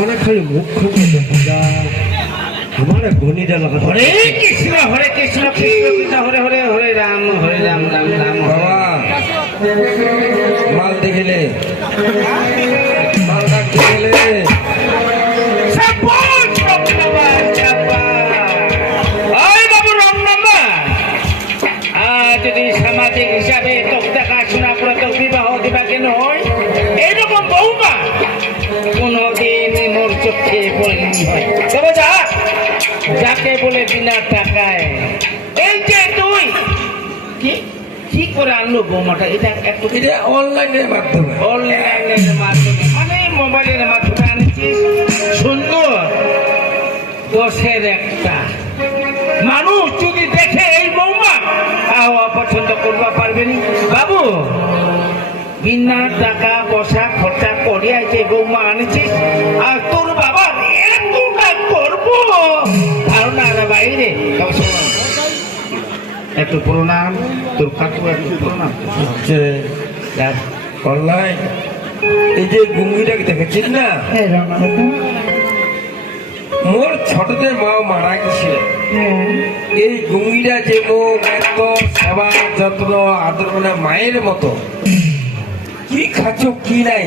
মনে খালি মুখ খুঁজে দেখা আমার গণিটা লাগা হরে কৃষ্ণ হরে কৃষ্ণ কৃষ্ণ কৃষ্ণ হরে হরে হরে রাম হরে রাম রাম রাম বাবা মাল দেখিলে। মাল রাখতে গেলে সাপোর্ট রমনাবাদ হয় তবে যা। যাকে বলে বিনা টাকায়। এই যে তুই। কি? কি করে আনলো বৌমাটা? এটা একটু এটা অনলাইনের মাধ্যমে। অনলাইনের মাধ্যমে। মানে মোবাইলের মাধ্যমে আনেছিস। সুন্দর। দশের একটা। মানুষ যদি দেখে এই বৌমা তাও অপছন্দ করবা পারবেনি বাবু বিনা টাকা পয়সা খরচা করিয়া যে বৌমা আনেছিস আর একটু প্রণাম তোর কাকু একটু প্রণাম হচ্ছে এই যে গুঙ্গিটাকে দেখেছিস না? হ্যাঁ মোর ছোটদের মা মারা গেছিল এই গুঙ্গিটা যে মোর এত সেবা যত্ন আদর মানে মায়ের মতো। কি খাচ্ছ কি নাই?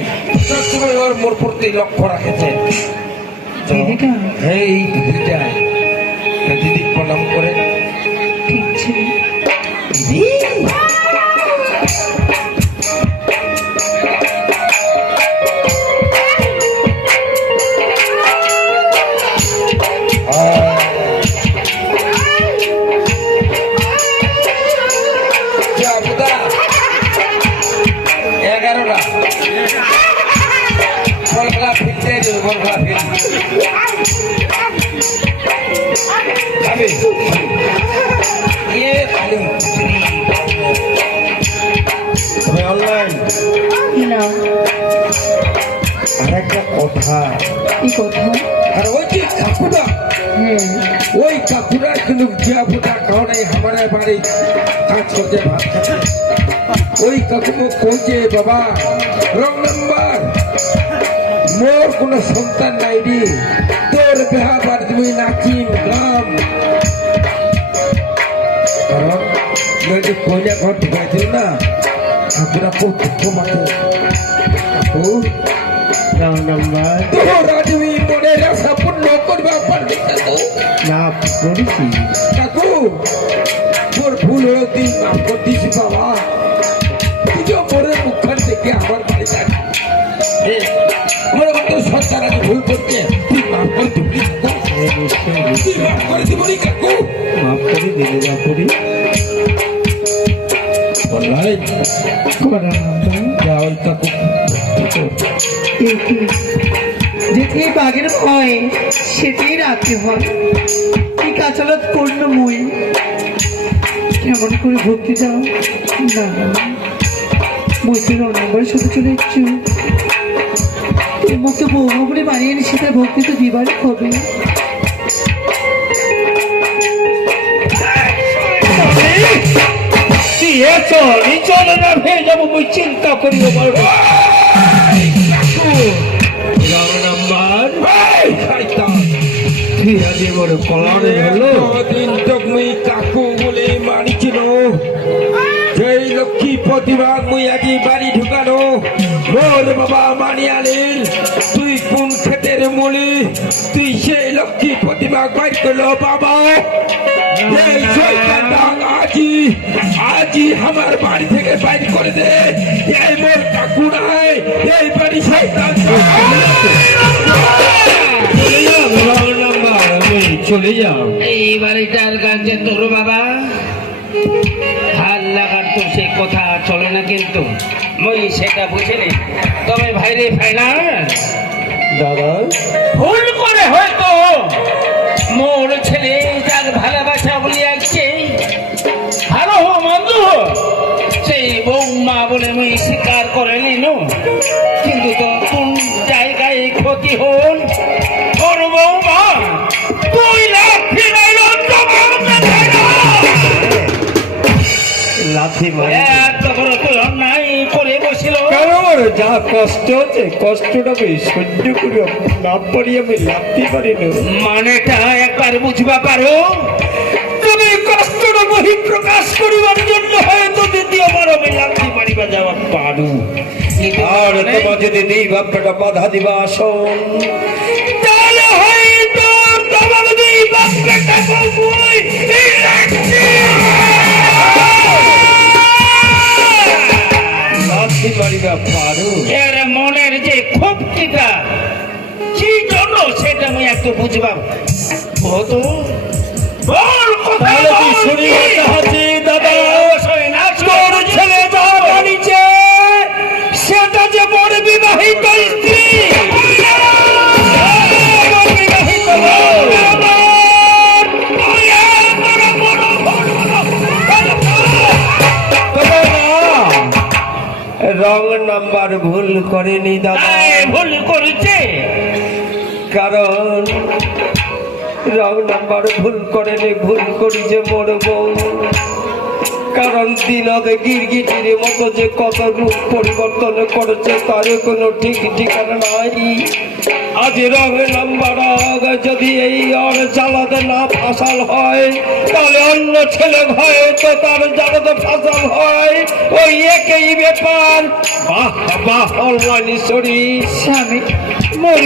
সবসময় ওর মোর প্রতি লক্ষ্য রাখেছে। হ্যাঁ এই কি কথা আর ওই যে কাকুটা হ্যাঁ ওই কাকুরা কিন্তু জিয়া ফুটা কারণে আমার বাড়ি কাজ করতে ভাত খাচ্ছে ওই কাকু কইছে বাবা রং নাম্বার মোর কোনো সন্তান নাই রে তোর বেহা বার তুমি নাচিন গ্রাম কারণ যদি কইনা ঘর ঢুকাইছিল রাম নাম্বার তোরা তুমি মনের আশা পূর্ণ করবা পারবি কাকু না করেছি কাকু তোর ভুল হয়ে তুই মাফ করে দিস বাবা। তুই মোরের মুখখান থেকে আমার বাড়ি এ, আমার মতো সন্তান আজ ভুল করতে। তুই মাফ করে দিবি। তুই। মাফ করে দিবি কাকু। মাফ করে দিলে যা করি। যা ওই কাকু। যেটি বাঘের ভয় সেটাই রাতে হয় কি কাঁচালত করল মই কেমন করে ভক্তি দাও না মই তো রন্নাবার সাথে চলে এসছো মুখ তো বৌমা বলে বানিয়ে তার ভক্তি তো দিবারই হবে চলি না ভেয়ে যাব চিন্তা করিও পারব আছে বড় কলারে হলো দিন মুই কাকু বলে যেই লক্ষ্মী প্রতিভা মুই আজি বাড়ি ঢুকানো বাবা মানি আনিল। তুই কোন ক্ষেতের মূলি সেই লক্ষ্মী প্রতিভা বাইর করল, বাবা। আজি আজি আমার বাড়ি থেকে বাইর করে দে। এই মোর কাকু নাই, এই বাড়ি চলে যাও। এই বাড়িটার কাছে তোর বাবা? হাল লাগার তো সে কথা চলে না কিন্তু। মই সেটা বুঝিনি তবে ভাইরে ফাইনাল। দাদা? ভুল করে হয়তো মোর ছেলে যার ভালোবাসা বলি আসছে ভালো হো মন্দ হো সেই বৌমা বলে মুই স্বীকার করে নিন। কিন্তু তো কোন জায়গায় ক্ষতি হল কারণ যা কষ্ট হচ্ছে কষ্টটা আমি সহ্য করি না পারি আমি লাগতে পারি না। মানেটা একবার বুঝবা পারো। তুমি কষ্টটা বহি প্রকাশ করিবার জন্য হয়তো দ্বিতীয়বার আমি লাগতে পারিবা যাওয়া পারু আর তোমার যদি দুই বাপ্পাটা বাধা দিবা আসন। আমি একটু বুঝবাম। কত তাহলে তুই কি? চাহাচ্ছি দাদা তোর ছেলে যা বাড়িছে সেটা যে বড় বিবাহিত স্ত্রী। রং নাম্বার ভুল করেনি দাদা। ভুল করেছে। কারণ রং নাম্বার ভুল করেনি ভুল করি যে মরব। কারণ দিনদ গিরগিটির মতো যে কত রূপ পরিবর্তন করেছে তার কোনো ঠিক ঠিকানা নাই। আজ রং নাম্বার যদি এই আর জ্বালাতে না ফাঁসাল হয়, তাহলে অন্য ছেলে হয়তো তার জ্বালাতে ফাঁসাল হয়। ওই একই ব্যাপার। বাহ বাহ অনলাইন শরীর স্বামী, মন